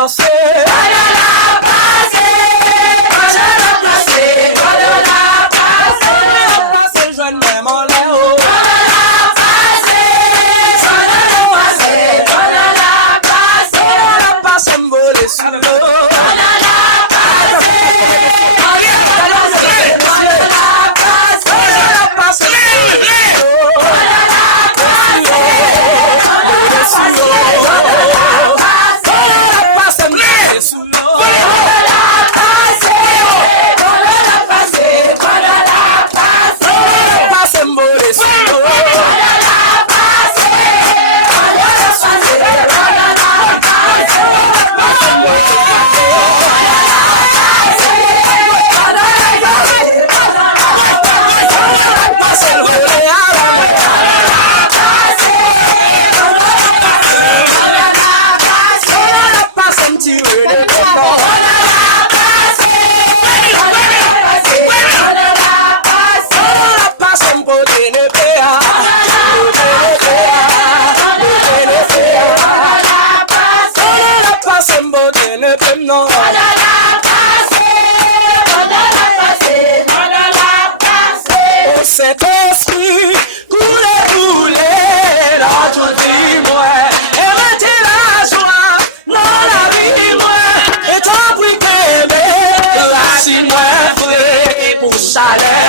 danser. Cet esprit coule dans tout vie, moi. Et mettez la joie dans la vie, moi. Et t'en prie que la si moi, pour chalet.